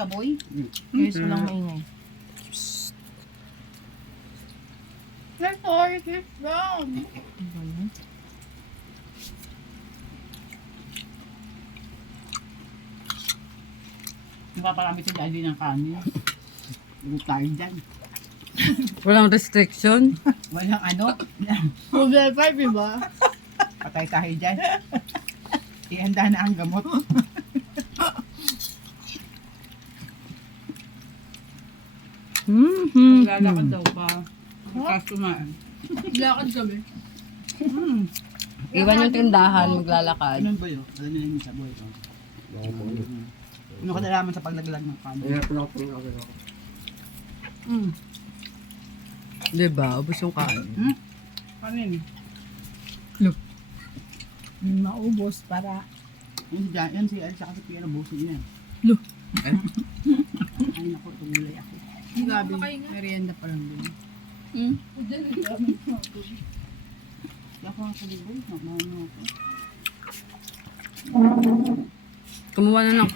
ka, boy? Guys, walang maingay. Sorry, kiss down. Napaparami si Daddy ng kanin. Huwag tayo dyan. Walang restriction. Walang ano. Level 5, diba? Patay tayo dyan. Ihanda na ang gamot. Lalakad daw pa. Customer. Lakad kami. Iwan yung tindahan, maglalakad. Ano ba yun? Ano na yung sa boy ko? Ano ka nalaman sa paglaglag ng kanin? Diba? Ubus yung kain. Kanin. Maubos para... Yan si Elsa kasi Piero busin yan. Lo. Ay naku, tumulay ako. Grabe. Merienda pa lang din. Ako nga sa libo. Mahal mo ako. Kumuha na ng